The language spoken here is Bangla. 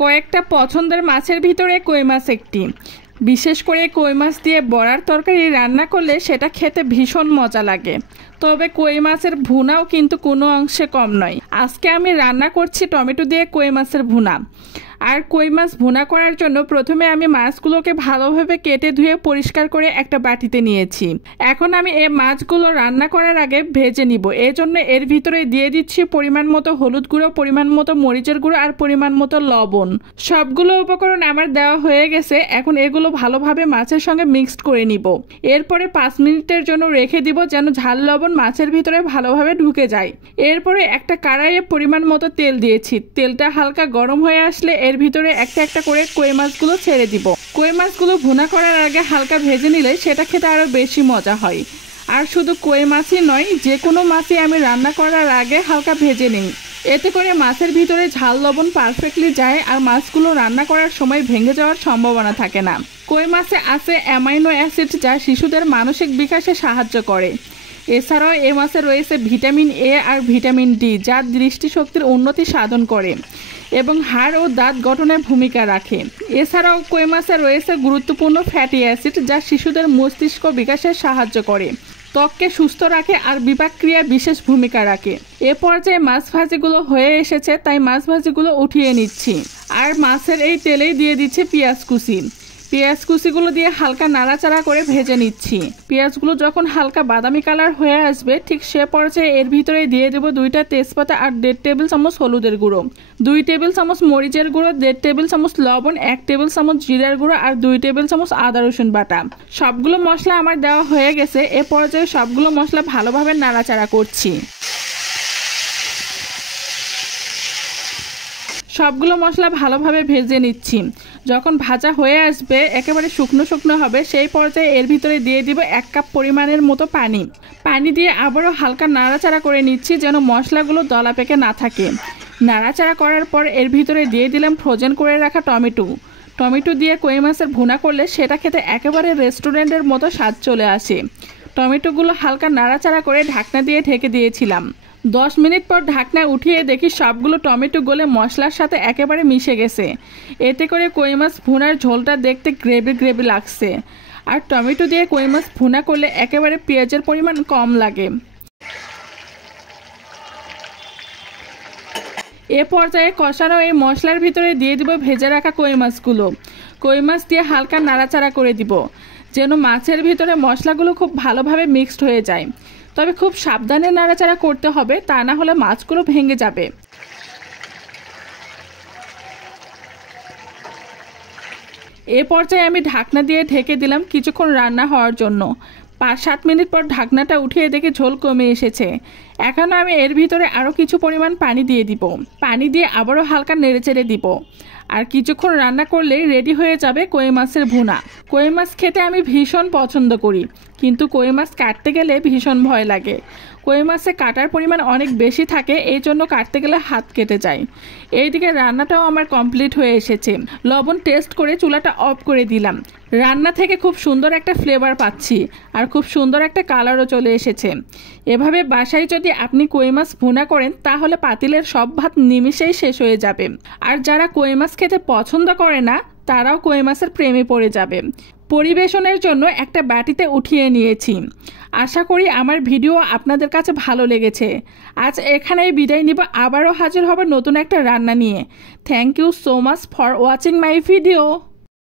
কয়েকটা পছন্দের মাছের ভিতরে কই মাছ একটি। বিশেষ করে কই মাছ দিয়ে বড়ার তরকারি রান্না করলে সেটা খেতে ভীষণ মজা লাগে। তবে কই মাছের ভুনাও কিন্তু কোনো অংশে কম নয়। আজকে আমি রান্না করছি টমেটো দিয়ে কই মাছের ভুনা। আর কই মাছ ভুনা করার জন্য প্রথমে আমি মাছগুলোকে ভালোভাবে কেটে ধুয়ে পরিষ্কার করে একটা বাটিতে নিয়েছি। এখন আমি এই মাছগুলো রান্না করার আগে ভেজে নিব। এই জন্য এর ভিতরে দিয়ে দিচ্ছি পরিমাণ মতো হলুদ গুঁড়ো, পরিমাণ মতো মরিচের গুঁড়ো আর পরিমাণ মতো লবণ। সবগুলো উপকরণ আমার দেওয়া হয়ে গেছে। এখন এগুলো ভালোভাবে মাছের সঙ্গে মিক্সড করে নিব। এরপরে 5 মিনিটের জন্য রেখে দিব যেন ঝাল লবণ মাছের ভিতরে ভালোভাবে ঢুকে যায়। এরপরে একটা কড়াইয়ে পরিমাণ মতো তেল দিয়েছি। তেলটা হালকা গরম হয়ে আসলে এর ভিতরে একটা একটা করে কই মাছগুলো ছেড়ে দিব। কই মাছগুলো ভুনা করার আগে হালকা ভেজে নিলে সেটা খেতে আরও বেশি মজা হয়। আর শুধু কই মাছই নয়, যে কোনো মাছই আমি রান্না করার আগে হালকা ভেজে নিই। এতে করে মাছের ভিতরে ঝাল লবণ পারফেক্টলি যায় আর মাছগুলো রান্না করার সময় ভেঙে যাওয়ার সম্ভাবনা থাকে না। কই মাছে আছে অ্যামাইনো অ্যাসিড যা শিশুদের মানসিক বিকাশে সাহায্য করে। এছাড়াও এই মাছে রয়েছে ভিটামিন এ আর ভিটামিন ডি যা দৃষ্টিশক্তির উন্নতি সাধন করে এবং হাড় ও দাঁত গঠনে ভূমিকা রাখে। এছাড়াও কই মাছে রয়েছে গুরুত্বপূর্ণ ফ্যাটি অ্যাসিড যা শিশুদের মস্তিষ্ক বিকাশে সাহায্য করে, ত্বককে সুস্থ রাখে আর বিপাক ক্রিয়ায় বিশেষ ভূমিকা রাখে। এ পর্যায়ে মাছ ভাজিগুলো হয়ে এসেছে, তাই মাছ ভাজিগুলো উঠিয়ে নিচ্ছি। আর মাছের এই তেলেই দিয়ে দিচ্ছি পেঁয়াজ কুচি। পেঁয়াজ কুচিগুলো দিয়ে হালকা নাড়াচাড়া করে ভেজে নিচ্ছি। পেঁয়াজগুলো যখন হালকা বাদামি কালার হয়ে আসবে ঠিক সে পর্যায়ে এর ভিতরে দিয়ে দেবো 2টা তেজপাতা আর 1.5 টেবিল চামচ হলুদের গুঁড়ো, 2 টেবিল চামচ মরিচের গুঁড়ো, 1.5 টেবিল চামচ লবণ, 1 টেবিল চামচ জিরার গুঁড়ো আর 2 টেবিল চামচ আদা রসুন বাটা। সবগুলো মশলা আমার দেওয়া হয়ে গেছে। এ পর্যায়ে সবগুলো মশলা ভালোভাবে নাড়াচাড়া করছি। সবগুলো মশলা ভালোভাবে ভেজে নিচ্ছি। যখন ভাজা হয়ে আসবে একেবারে শুকনো শুকনো হবে সেই পর্যায়ে এর ভিতরে দিয়ে দিব 1 কাপ পরিমাণের মতো পানি দিয়ে আবারও হালকা নাড়াচাড়া করে নিচ্ছি যেন মশলাগুলো দলা পেকে না থাকে। নাড়াচাড়া করার পর এর ভিতরে দিয়ে দিলাম ফ্রোজেন করে রাখা টমেটো দিয়ে কই মাছের ভুনা করলে সেটা খেতে একেবারে রেস্টুরেন্টের মতো স্বাদ চলে আসে। টমেটোগুলো হালকা নাড়াচাড়া করে ঢাকনা দিয়ে ঢেকে দিয়েছিলাম। 10 মিনিট পর ঢাকনা উঠিয়ে দেখি সবগুলো টমেটো গলে মশলার সাথে একেবারে মিশে গেছে। এতে করে কই মাছ ভুনার ঝোলটা দেখতে গ্রেভি গ্রেভি লাগছে। আর টমেটো দিয়ে কই মাছ ভুনা করলে একেবারে পেঁয়াজের পরিমাণ কম লাগে। এ পর্যায়ে কষানো এই মশলার ভিতরে দিয়ে দিব ভেজে রাখা কই মাছগুলো। কই মাছ দিয়ে হালকা নাড়াচাড়া করে দিব যেন মাছের ভিতরে মশলাগুলো খুব ভালোভাবে মিক্সড হয়ে যায়। তবে খুব সাবধানে নাড়াচাড়া করতে হবে, তা না হলে মাছগুলো ভেঙে যাবে। এ পর্যায়ে আমি ঢাকনা দিয়ে ঢেকে দিলাম কিছুক্ষণ রান্না হওয়ার জন্য। 5-7 মিনিট পর ঢাকনাটা উঠিয়ে দেখে ঝোল কমে এসেছে। এখন আমি এর ভিতরে আরও কিছু পরিমাণ পানি দিয়ে দিব। পানি দিয়ে আবারও হালকা নেড়েচেড়ে দিব। আর কিছুক্ষণ রান্না করলেই রেডি হয়ে যাবে কই মাছের ভুনা। কই মাছ খেতে আমি ভীষণ পছন্দ করি, কিন্তু কই মাছ কাটতে গেলে ভীষণ ভয় লাগে। কই মাছে কাটার পরিমাণ অনেক বেশি থাকে, এই জন্য কাটতে গেলে হাত কেটে যায়। এইদিকে রান্নাটাও আমার কমপ্লিট হয়ে এসেছে। লবণ টেস্ট করে চুলাটা অফ করে দিলাম। রান্না থেকে খুব সুন্দর একটা ফ্লেভার পাচ্ছি আর খুব সুন্দর একটা কালারও চলে এসেছে। এভাবে বাসায় যদি আপনি কই মাছ ভুনা করেন তাহলে পাতিলের সব ভাত নিমিষেই শেষ হয়ে যাবে। আর যারা কই মাছ খেতে পছন্দ করে না তারাও কই মাছের প্রেমে পড়ে যাবে। পরিবেশনের জন্য একটা বাটিতে উঠিয়ে নিয়েছি। আশা করি আমার ভিডিও আপনাদের কাছে ভালো লেগেছে। আজ এখানেই বিদায় নিব, আবারও হাজির হবে নতুন একটা রান্না নিয়ে। Thank you so much for watching my video.